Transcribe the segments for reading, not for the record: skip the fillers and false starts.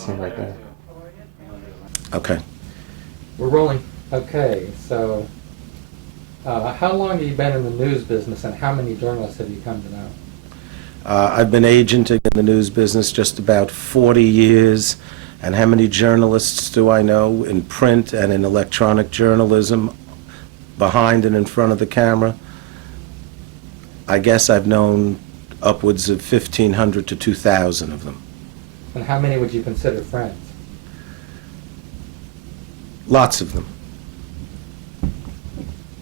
seem like that. Okay. We're rolling. Okay, so how long have you been in the news business, and how many journalists have you come to know? I've been agenting in the news business just about 40 years. And how many journalists do I know in print and in electronic journalism, behind and in front of the camera? I guess I've known upwards of 1,500 to 2,000 of them. And how many would you consider friends? Lots of them.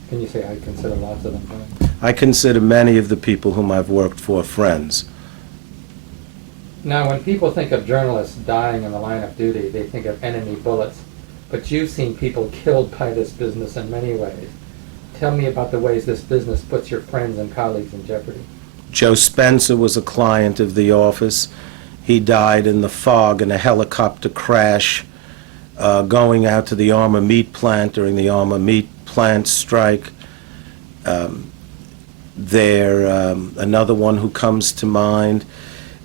Can you say I consider lots of them friends? I consider many of the people whom I've worked for friends. Now, when people think of journalists dying in the line of duty, they think of enemy bullets. But you've seen people killed by this business in many ways. Tell me about the ways this business puts your friends and colleagues in jeopardy. Joe Spencer was a client of the office. He died in the fog in a helicopter crash going out to the Armor Meat Plant during the Armor Meat Plant strike. Another one who comes to mind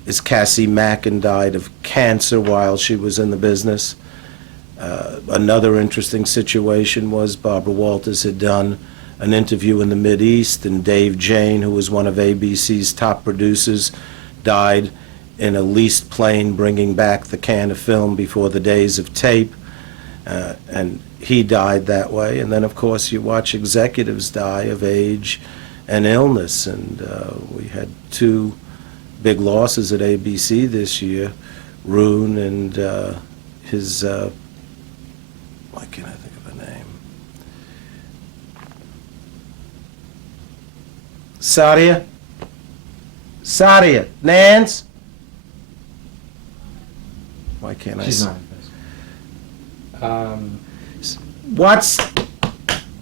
is Cassie Mackin, died of cancer while she was in the business. Another interesting situation was Barbara Walters had done an interview in the Mideast, and Dave Jane, who was one of ABC's top producers, died in a leased plane bringing back the can of film before the days of tape, and he died that way. And then, of course, you watch executives die of age and illness, and we had two big losses at ABC this year, Roon and his, why can't I think of a name? Sadia, Nance? Why can't I? She's not in business.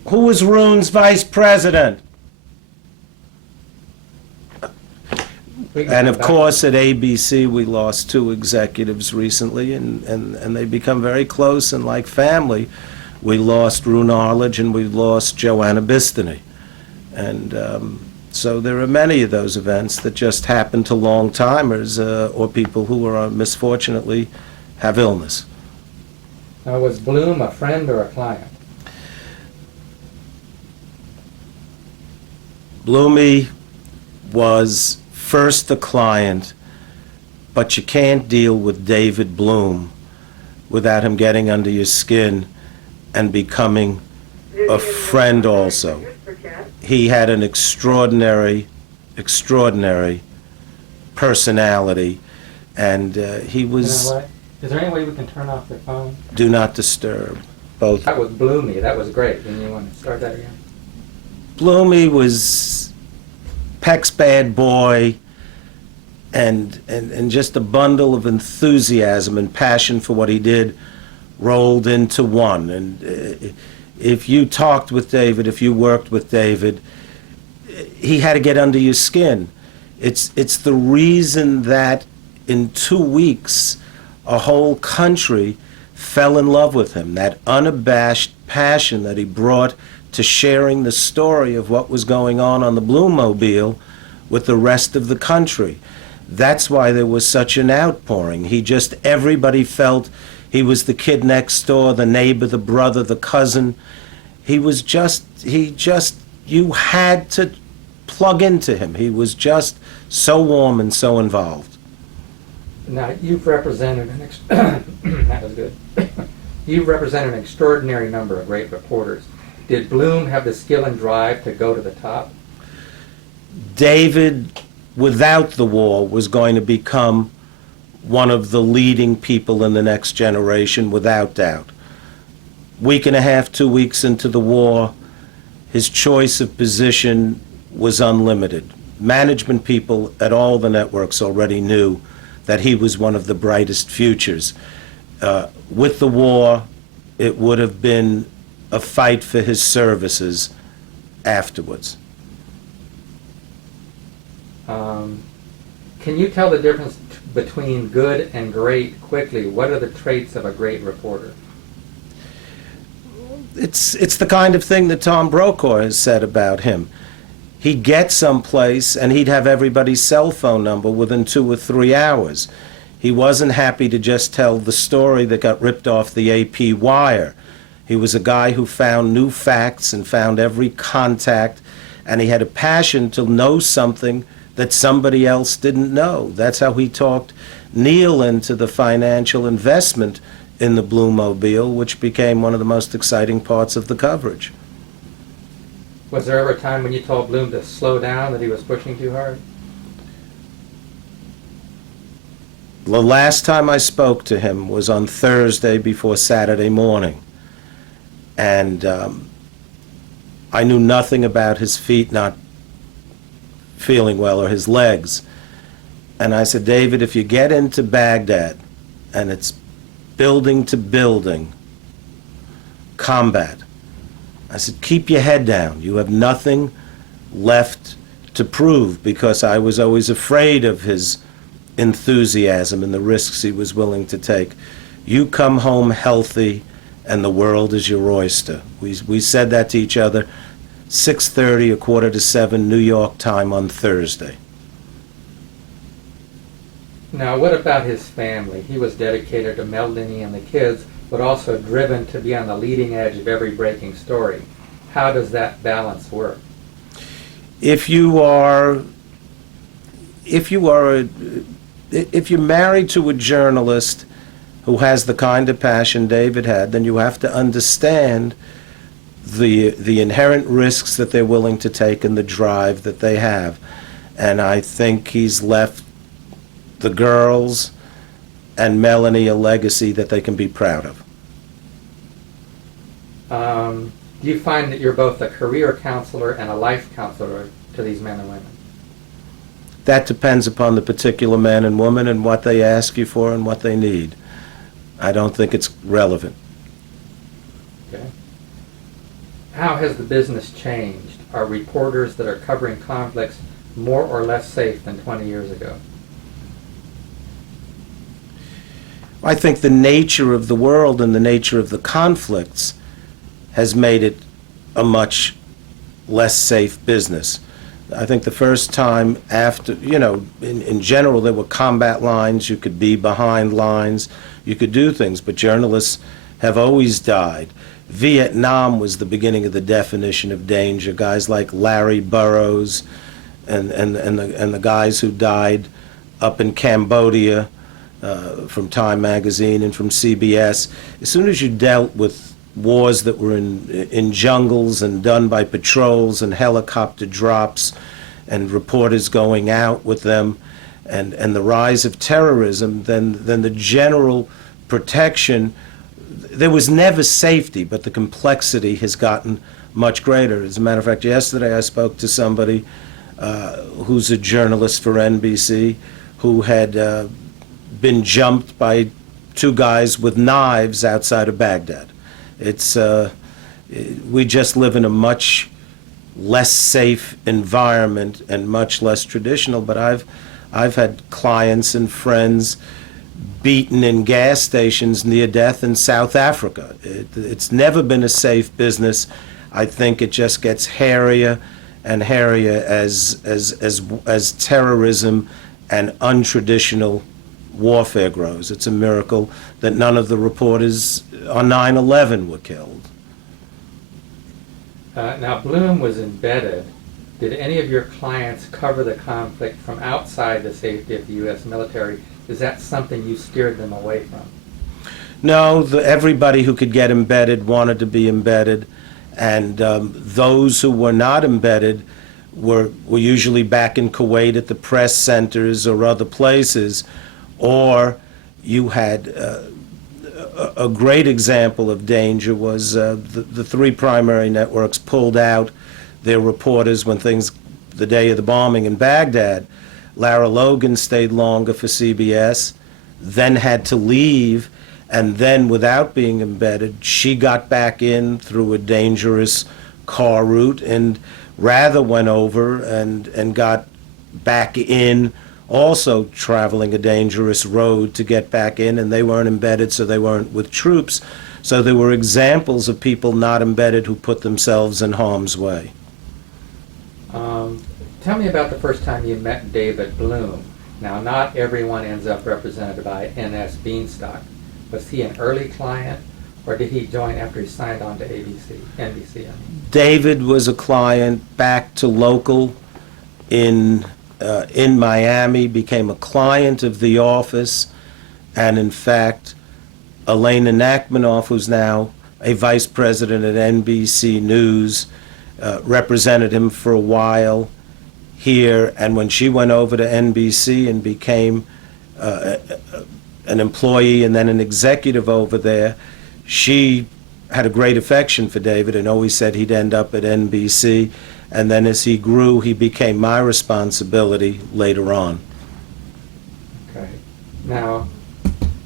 Who was Roon's vice president? And of course, at ABC, we lost two executives recently, and they become very close and like family. We lost Roon Arledge and we lost Joanna Bistany. And so there are many of those events that just happen to long-timers or people who are misfortunately have illness. Now, was Bloom a friend or a client? Bloomy was first the client, but you can't deal with David Bloom without him getting under your skin and becoming a friend also. He had an extraordinary personality, and he was... You know what? Is there any way we can turn off the phone? Do not disturb. Both. That was Bloomy. That was great. And you want to start that again? Bloomy was Peck's bad boy, and just a bundle of enthusiasm and passion for what he did rolled into one. And if you talked with David, if you worked with David, he had to get under your skin. It's the reason that in 2 weeks a whole country fell in love with him, that unabashed passion that he brought to sharing the story of what was going on the Bloommobile with the rest of the country. That's why there was such an outpouring. Everybody felt he was the kid next door, the neighbor, the brother, the cousin. You had to plug into him. He was just so warm and so involved. Now, you've represented that was good. You've represented an extraordinary number of great reporters. Did Bloom have the skill and drive to go to the top? David, without the war, was going to become one of the leading people in the next generation, without doubt. Week and a half, 2 weeks into the war, his choice of position was unlimited. Management people at all the networks already knew that he was one of the brightest futures. With the war, it would have been a fight for his services afterwards. Can you tell the difference between good and great quickly? What are the traits of a great reporter? It's the kind of thing that Tom Brokaw has said about him. He'd get someplace and he'd have everybody's cell phone number within 2 or 3 hours. He wasn't happy to just tell the story that got ripped off the AP wire. He was a guy who found new facts and found every contact, and he had a passion to know something that somebody else didn't know. That's how he talked Neil into the financial investment in the Bluemobile, which became one of the most exciting parts of the coverage. Was there ever a time when you told Bloom to slow down, that he was pushing too hard? The last time I spoke to him was on Thursday before Saturday morning. And I knew nothing about his feet not feeling well or his legs. And I said, David, if you get into Baghdad and it's building to building combat, I said, keep your head down. You have nothing left to prove, because I was always afraid of his enthusiasm and the risks he was willing to take. You come home healthy and the world is your oyster. We said that to each other, 6:30, 6:45, New York time on Thursday. Now, what about his family? He was dedicated to Melanie and the kids, but also driven to be on the leading edge of every breaking story. How does that balance work? If you're married to a journalist who has the kind of passion David had, then you have to understand the inherent risks that they're willing to take and the drive that they have. And I think he's left the girls and Melanie a legacy that they can be proud of. Do you find that you're both a career counselor and a life counselor to these men and women? That depends upon the particular man and woman and what they ask you for and what they need. I don't think it's relevant. Okay. How has the business changed? Are reporters that are covering conflicts more or less safe than 20 years ago? I think the nature of the world and the nature of the conflicts has made it a much less safe business. I think the first time after, in general, there were combat lines, you could be behind lines, you could do things, but journalists have always died. Vietnam was the beginning of the definition of danger. Guys like Larry Burroughs and the guys who died up in Cambodia from Time Magazine and from CBS. As soon as you dealt with wars that were in jungles and done by patrols and helicopter drops and reporters going out with them, and the rise of terrorism, then the general protection, there was never safety, but the complexity has gotten much greater. As a matter of fact, yesterday I spoke to somebody who's a journalist for NBC who had been jumped by two guys with knives outside of Baghdad. We just live in a much less safe environment and much less traditional, but I've had clients and friends beaten in gas stations near death in South Africa. It's never been a safe business. I think it just gets hairier and hairier as terrorism and untraditional warfare grows. It's a miracle that none of the reporters on 9/11 were killed. Now, Bloom was embedded. Did any of your clients cover the conflict from outside the safety of the U.S. military? Is that something you steered them away from? No, everybody who could get embedded wanted to be embedded, and those who were not embedded were usually back in Kuwait at the press centers or other places, or you had a great example of danger was the three primary networks pulled out their reporters when the day of the bombing in Baghdad. Lara Logan stayed longer for CBS, then had to leave, and then without being embedded, she got back in through a dangerous car route and rather went over and got back in, also traveling a dangerous road to get back in, and they weren't embedded, so they weren't with troops. So there were examples of people not embedded who put themselves in harm's way. Tell me about the first time you met David Bloom. Now, not everyone ends up represented by NS Bienstock. Was he an early client, or did he join after he signed on to NBC? I mean. David was a client back to local in Miami, became a client of the office, and in fact, Elena Nachmanoff, who's now a vice president at NBC News, represented him for a while here, and when she went over to NBC and became an employee and then an executive over there, she had a great affection for David and always said he'd end up at NBC, and then as he grew, he became my responsibility later on. Okay. Now,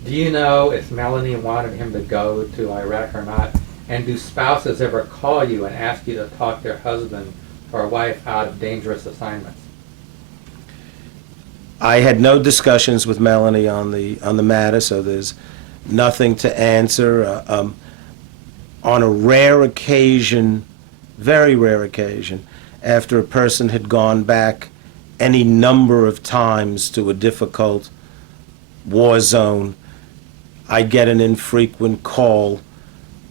do you know if Melanie wanted him to go to Iraq or not? And do spouses ever call you and ask you to talk their husband or wife out of dangerous assignments? I had no discussions with Melanie on the matter, so there's nothing to answer. On a rare occasion, very rare occasion, after a person had gone back any number of times to a difficult war zone, I get an infrequent call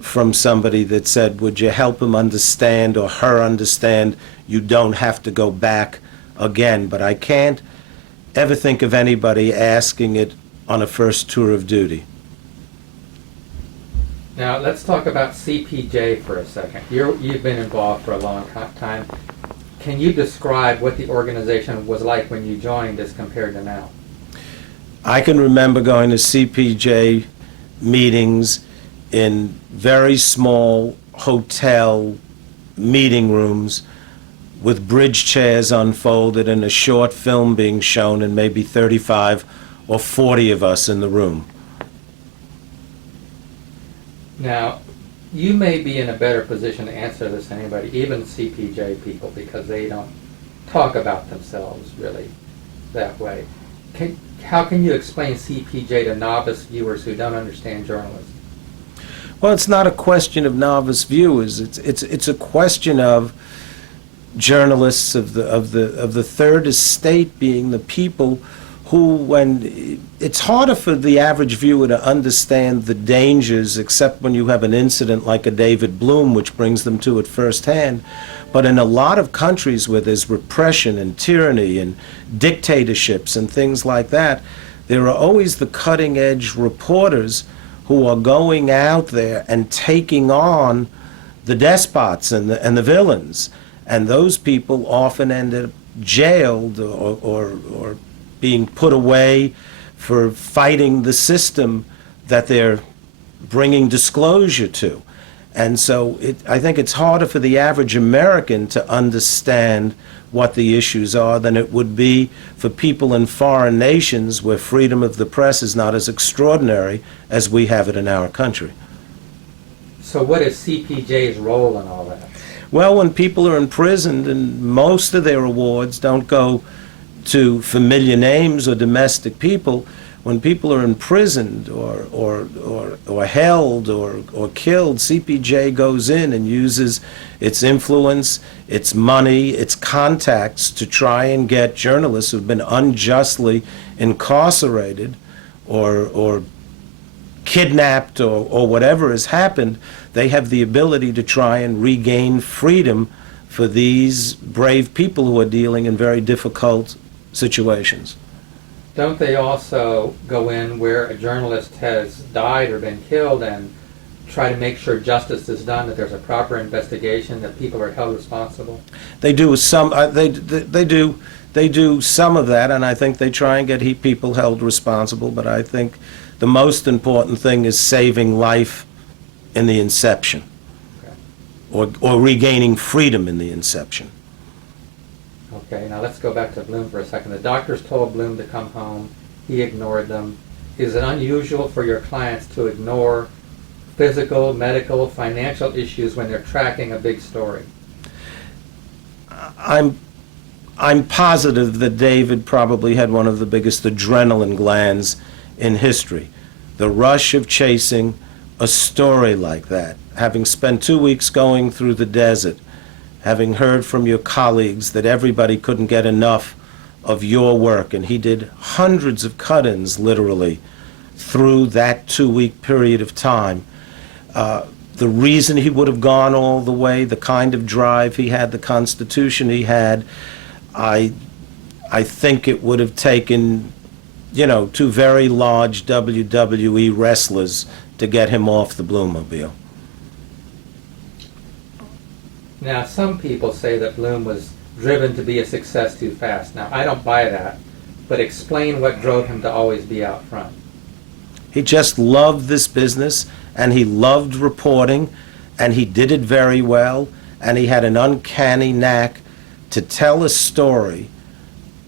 from somebody that said, would you help him understand or her understand you don't have to go back again? But I can't ever think of anybody asking it on a first tour of duty. Now, let's talk about CPJ for a second. You've been involved for a long time. Can you describe what the organization was like when you joined as compared to now? I can remember going to CPJ meetings in very small hotel meeting rooms with bridge chairs unfolded and a short film being shown and maybe 35 or 40 of us in the room. Now, you may be in a better position to answer this than anybody, even CPJ people, because they don't talk about themselves really that way. How can you explain CPJ to novice viewers who don't understand journalism? Well, it's not a question of novice viewers. It's a question of journalists of the third estate being the people who, when it's harder for the average viewer to understand the dangers, except when you have an incident like a David Bloom, which brings them to it firsthand. But in a lot of countries where there's repression and tyranny and dictatorships and things like that, there are always the cutting-edge reporters who are going out there and taking on the despots and the villains. And those people often end up jailed or being put away for fighting the system that they're bringing disclosure to. And so I think it's harder for the average American to understand what the issues are than it would be for people in foreign nations where freedom of the press is not as extraordinary as we have it in our country. So what is CPJ's role in all that? Well, when people are imprisoned, and most of their awards don't go to familiar names or domestic people, when people are imprisoned or held or killed, CPJ goes in and uses its influence, its money, its contacts to try and get journalists who've been unjustly incarcerated or kidnapped or whatever has happened. They have the ability to try and regain freedom for these brave people who are dealing in very difficult situations. Don't they also go in where a journalist has died or been killed and try to make sure justice is done, that there's a proper investigation, that people are held responsible? They do some. They do some of that, and I think they try and get people held responsible. But I think the most important thing is saving life in the inception, Okay. or regaining freedom in the inception. Okay, now let's go back to Bloom for a second. The doctors told Bloom to come home. He ignored them. Is it unusual for your clients to ignore physical, medical, financial issues when they're tracking a big story? I'm positive that David probably had one of the biggest adrenaline glands in history. The rush of chasing a story like that, having spent 2 weeks going through the desert, having heard from your colleagues that everybody couldn't get enough of your work, and he did hundreds of cut-ins, literally, through that 2-week period of time. The reason he would have gone all the way, the kind of drive he had, the constitution he had, I think it would have taken, two very large WWE wrestlers to get him off the Bluemobile. Now, some people say that Bloom was driven to be a success too fast. Now, I don't buy that, but explain what drove him to always be out front. He just loved this business, and he loved reporting, and he did it very well, and he had an uncanny knack to tell a story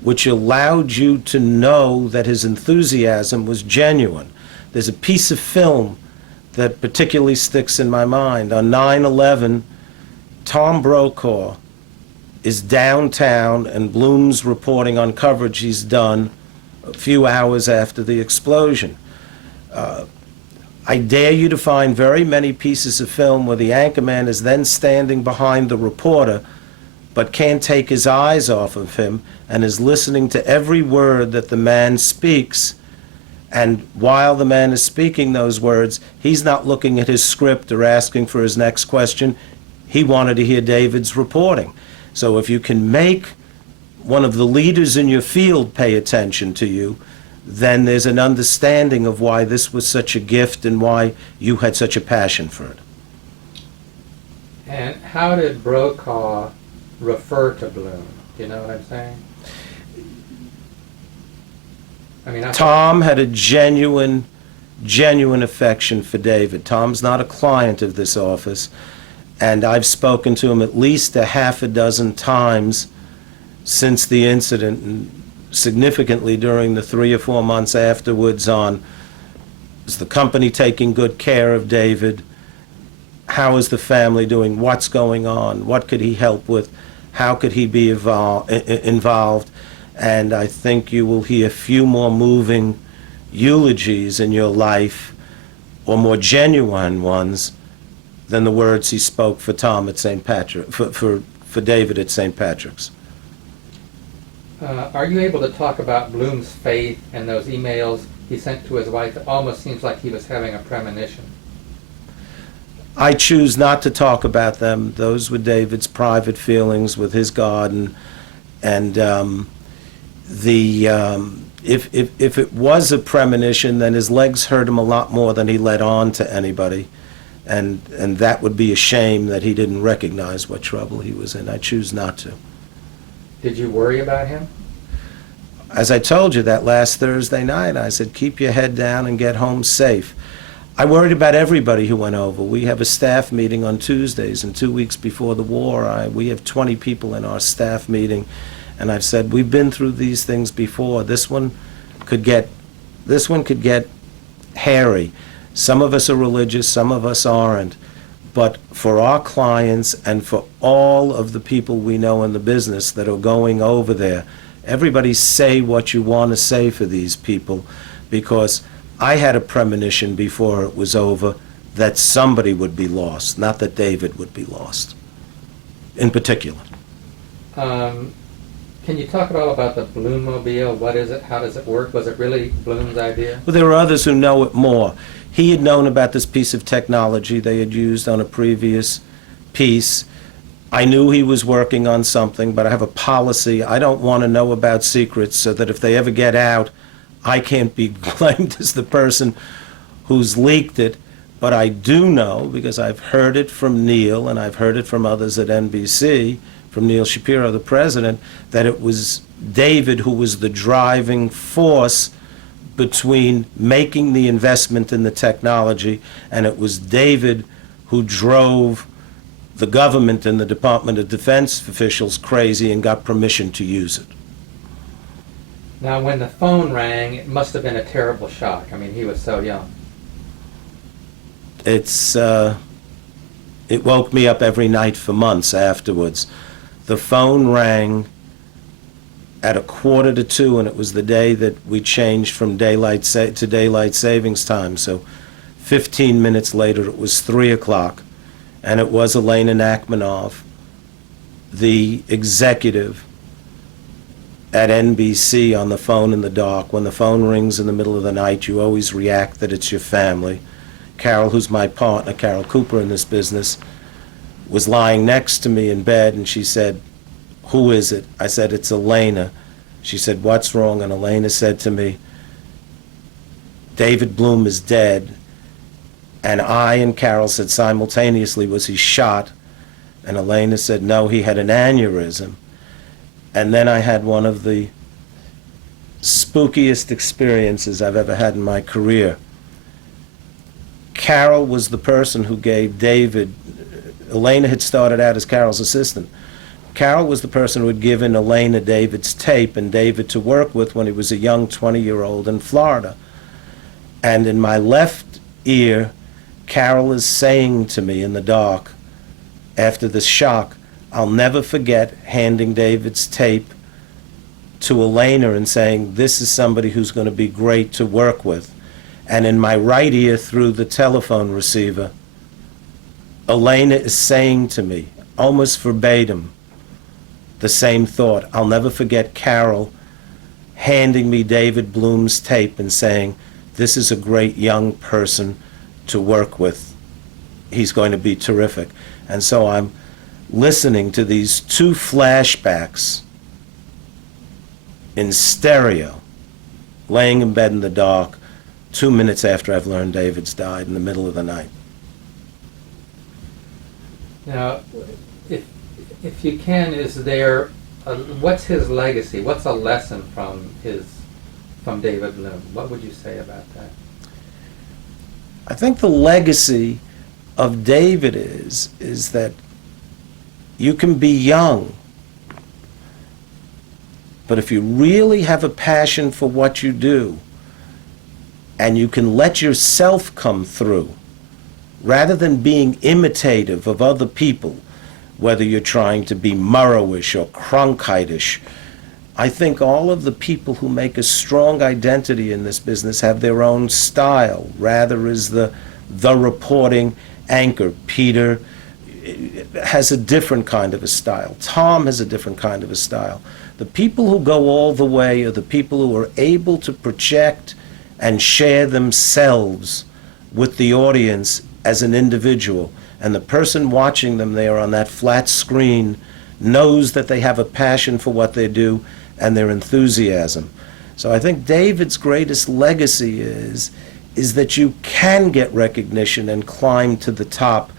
which allowed you to know that his enthusiasm was genuine. There's a piece of film that particularly sticks in my mind. On 9/11, Tom Brokaw is downtown, and Bloom's reporting on coverage he's done a few hours after the explosion. I dare you to find very many pieces of film where the anchorman is then standing behind the reporter but can't take his eyes off of him and is listening to every word that the man speaks. And while the man is speaking those words, he's not looking at his script or asking for his next question. He wanted to hear David's reporting. So if you can make one of the leaders in your field pay attention to you, then there's an understanding of why this was such a gift and why you had such a passion for it. And how did Brokaw refer to Bloom? Do you know what I'm saying? I mean, Tom had a genuine affection for David. Tom's not a client of this office, and I've spoken to him at least a half a dozen times since the incident, and significantly during the 3 or 4 months afterwards on, is the company taking good care of David? How is the family doing? What's going on? What could he help with? How could he be involved? And I think you will hear few more moving eulogies in your life, or more genuine ones, than the words he spoke for Tom at St. Patrick, for David at St. Patrick's. Are you able to talk about Bloom's faith and those emails he sent to his wife? It almost seems like he was having a premonition. I choose not to talk about them. Those were David's private feelings with his God, and if it was a premonition, then his legs hurt him a lot more than he let on to anybody, and that would be a shame that he didn't recognize what trouble he was in. I choose not to. Did you worry about him? As I told you that last Thursday night, I said, keep your head down and get home safe. I worried about everybody who went over. We have a staff meeting on Tuesdays, and 2 weeks before the war, we have 20 people in our staff meeting, and I've said, we've been through these things before. This one could get hairy. Some of us are religious, some of us aren't. But for our clients and for all of the people we know in the business that are going over there, everybody say what you want to say for these people, because I had a premonition before it was over that somebody would be lost, not that David would be lost, in particular. Can you talk at all about the Bluemobile? What is it? How does it work? Was it really Bloom's idea? Well, there are others who know it more. He had known about this piece of technology they had used on a previous piece. I knew he was working on something, but I have a policy. I don't want to know about secrets, so that if they ever get out, I can't be claimed as the person who's leaked it. But I do know, because I've heard it from Neil, and I've heard it from others at NBC, from Neil Shapiro, the president, that it was David who was the driving force between making the investment in the technology, and it was David who drove the government and the Department of Defense officials crazy and got permission to use it. Now, when the phone rang, it must have been a terrible shock. I mean, he was so young. It woke me up every night for months afterwards. The phone rang at 1:45, and it was the day that we changed from to daylight savings time. So 15 minutes later, it was 3 o'clock, and it was Elena Nachmanov, the executive at NBC on the phone in the dark. When the phone rings in the middle of the night, you always react that it's your family. Carol, who's my partner, Carol Cooper in this business, was lying next to me in bed, and she said, "Who is it?" I said, "It's Elena." She said, "What's wrong?" And Elena said to me, "David Bloom is dead." And I and Carol said simultaneously, "Was he shot?" And Elena said, "No, he had an aneurysm." And then I had one of the spookiest experiences I've ever had in my career. Carol was the person who gave David, Elena had started out as Carol's assistant. Carol was the person who had given Elena David's tape and David to work with when he was a young 20-year-old in Florida. And in my left ear, Carol is saying to me in the dark, after the shock, I'll never forget handing David's tape to Elena and saying, "This is somebody who's going to be great to work with." And in my right ear, through the telephone receiver, Elena is saying to me, almost verbatim, the same thought. I'll never forget Carol handing me David Bloom's tape and saying, "This is a great young person to work with. He's going to be terrific." And so I'm listening to these two flashbacks in stereo, laying in bed in the dark, 2 minutes after I've learned David's died in the middle of the night. Now, if you can, is there, what's his legacy? What's a lesson from David Bloom? What would you say about that? I think the legacy of David is that you can be young, but if you really have a passion for what you do, and you can let yourself come through, rather than being imitative of other people, whether you're trying to be Murrowish or Cronkite-ish, I think all of the people who make a strong identity in this business have their own style. Rather is the reporting anchor. Peter has a different kind of a style. Tom has a different kind of a style. The people who go all the way are the people who are able to project and share themselves with the audience as an individual. And the person watching them there on that flat screen knows that they have a passion for what they do and their enthusiasm. So I think David's greatest legacy is that you can get recognition and climb to the top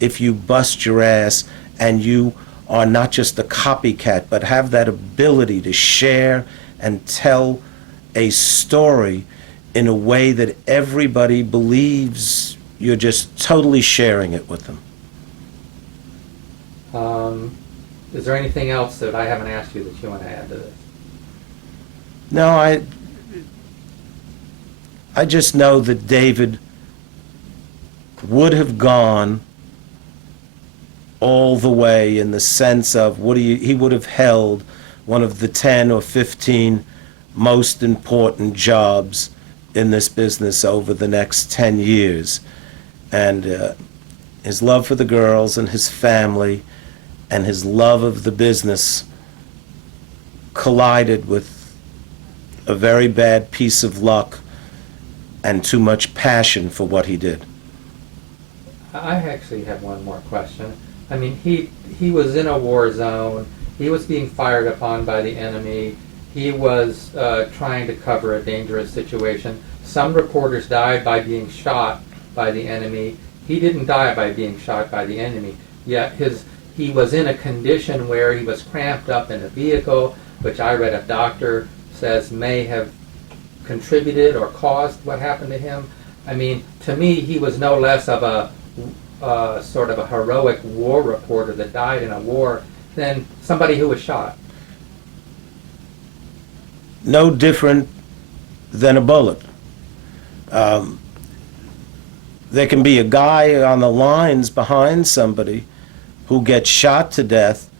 if you bust your ass and you are not just a copycat, but have that ability to share and tell a story in a way that everybody believes you're just totally sharing it with them. Is there anything else that I haven't asked you that you want to add to this? No, I just know that David would have gone all the way in the sense of he would have held one of the 10 or 15 most important jobs in this business over the next 10 years. And his love for the girls and his family and his love of the business collided with a very bad piece of luck and too much passion for what he did. I actually have one more question. I mean, he was in a war zone. He was being fired upon by the enemy. He was trying to cover a dangerous situation. Some reporters died by being shot by the enemy. He didn't die by being shot by the enemy. Yet he was in a condition where he was cramped up in a vehicle, which I read a doctor says may have contributed or caused what happened to him. I mean, to me, he was no less of a sort of a heroic war reporter that died in a war than somebody who was shot. No different than a bullet. There can be a guy on the lines behind somebody who gets shot to death,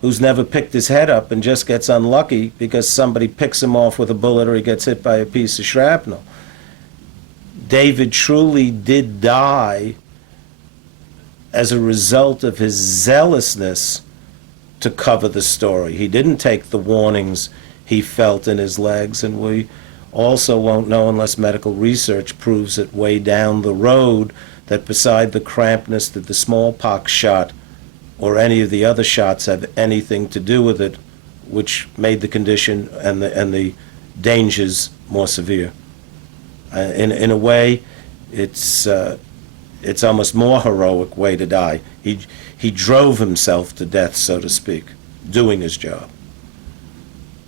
who's never picked his head up and just gets unlucky because somebody picks him off with a bullet or he gets hit by a piece of shrapnel. David truly did die as a result of his zealousness to cover the story. He didn't take the warnings he felt in his legs, and we also won't know unless medical research proves it way down the road that beside the crampedness that the smallpox shot or any of the other shots have anything to do with it, which made the condition and the dangers more severe. In a way, it's almost more heroic way to die. He drove himself to death, so to speak, doing his job.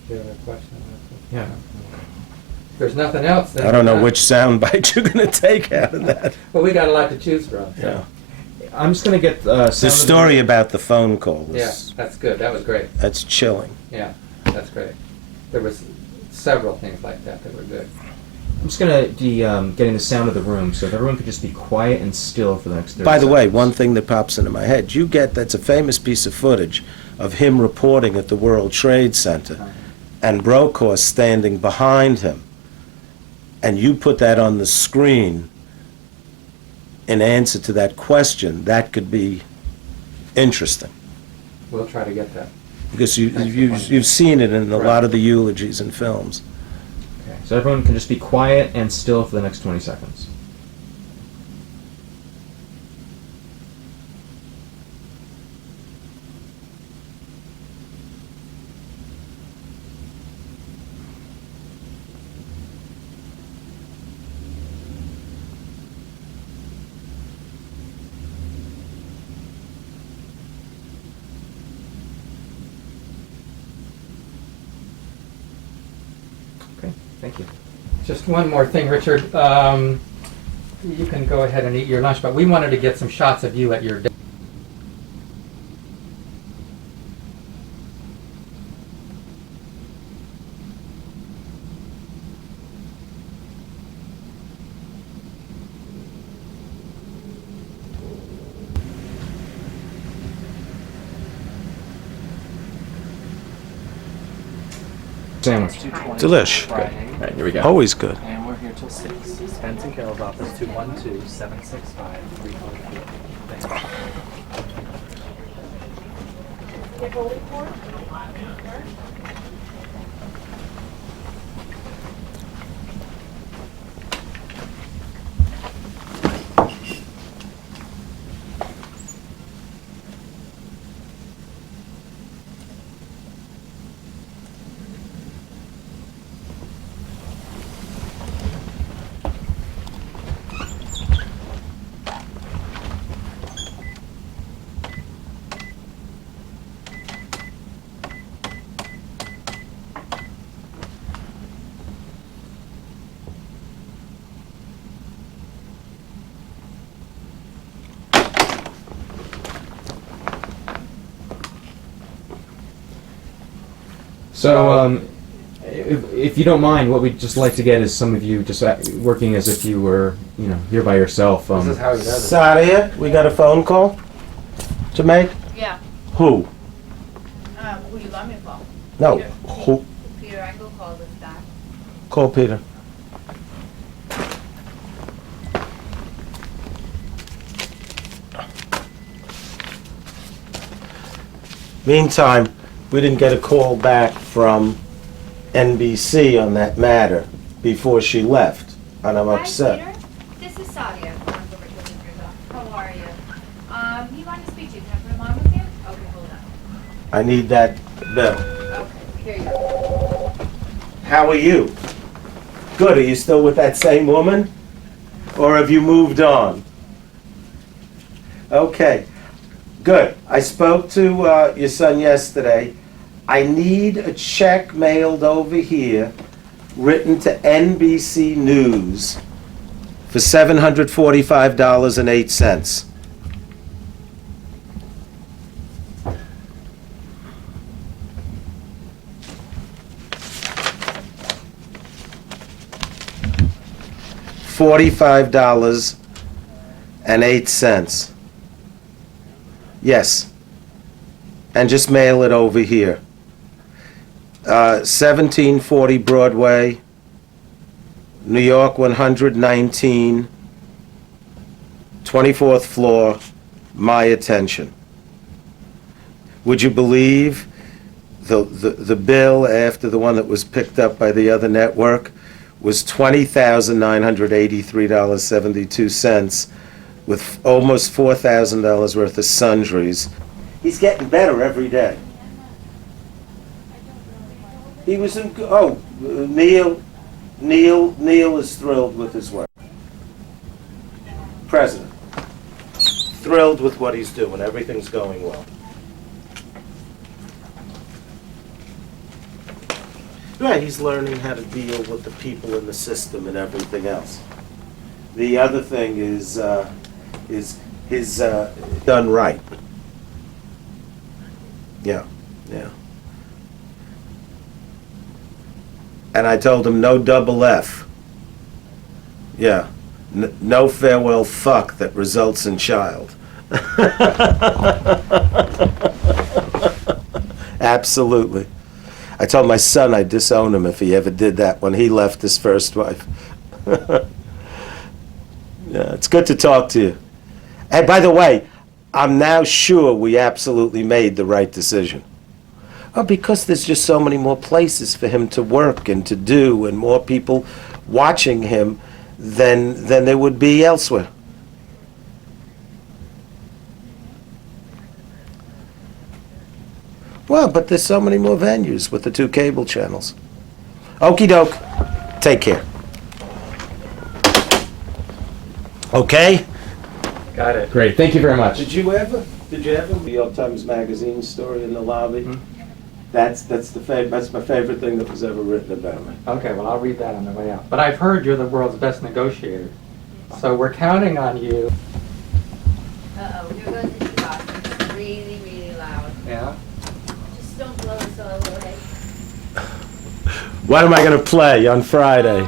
Do you have a question? Yeah. If there's nothing else, then... I don't know which soundbite you're going to take out of that. Well, we got a lot to choose from. So. Yeah. I'm just going to get The sound of story about the phone call Yeah, was, that's good. That was great. that's chilling. Yeah, that's great. There was several things like that that were good. I'm just going to be getting the sound of the room, so if everyone could just be quiet and still for the next 30 By the way, seconds. one thing that pops into my head, that's a famous piece of footage of him reporting at the World Trade Center and Brokaw standing behind him. And you put that on the screen in answer to that question, that could be interesting. We'll try to get that. Because Thanks for pointing you've seen it in a Right. lot of the eulogies and films. Okay, so everyone can just be quiet and still for the next 20 seconds. Okay, thank you. Just one more thing, Richard. You can go ahead and eat your lunch, but we wanted to get some shots of you at your desk. Sandwich. 2:20 Delish. Friday. All right, here we go. Always good. And we're here till 6. Spence and Carol's office, 212-765-3484. Thank you. So, if you don't mind, what we'd just like to get is some of you just working as if you were, here by yourself. This is how he does it. Sadia, we got a phone call to make? Yeah. Who? Who you want me to call? No, Peter. who? Peter, I go call this back. Call Peter. Meantime, we didn't get a call back from NBC on that matter before she left, and I'm upset. Hi, Peter. This is Sadia. I'm from Richard Winter's office. How are you? He wanted to speak to you. Can I put him on with you? Okay, hold on. I need that bill. Okay, here you go. How are you? Good, are you still with that same woman? Or have you moved on? Okay, good. I spoke to your son yesterday. I need a check mailed over here, written to NBC News for $745.08. $45.08. Yes. And just mail it over here. 1740 Broadway, New York 119, 24th floor, my attention. Would you believe the bill after the one that was picked up by the other network was $20,983.72, with almost $4,000 worth of sundries. He's getting better every day. He was in, Neil is thrilled with his work. President. Thrilled with what he's doing. Everything's going well. Right, he's learning how to deal with the people in the system and everything else. The other thing is his done right. Yeah. And I told him no double F. Yeah. No farewell fuck that results in child. Absolutely. I told my son I'd disown him if he ever did that when he left his first wife. Yeah, it's good to talk to you. And by the way, I'm now sure we absolutely made the right decision. Oh, because there's just so many more places for him to work and to do, and more people watching him than there would be elsewhere. Well, but there's so many more venues with the 2 cable channels. Okie doke. Take care. Okay? Got it. Great. Thank you very much. Did you ever the New York Times Magazine story in the lobby? That's my favorite thing that was ever written about me. Okay, well, I'll read that on the way out. But I've heard you're the world's best negotiator. So we're counting on you. Uh-oh, here goes the shoebox. It's really, really loud. Yeah? Just don't blow us all away. What am I going to play on Friday?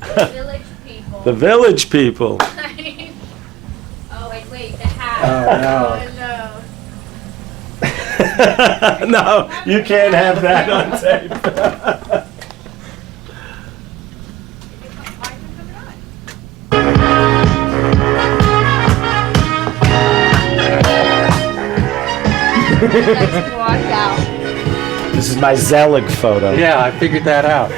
The village people. The Village People. Oh, wait, the hat. Oh, no. Oh, no. No, you can't have that on tape. Let's walk out. This is my Zelig photo. Yeah, I figured that out.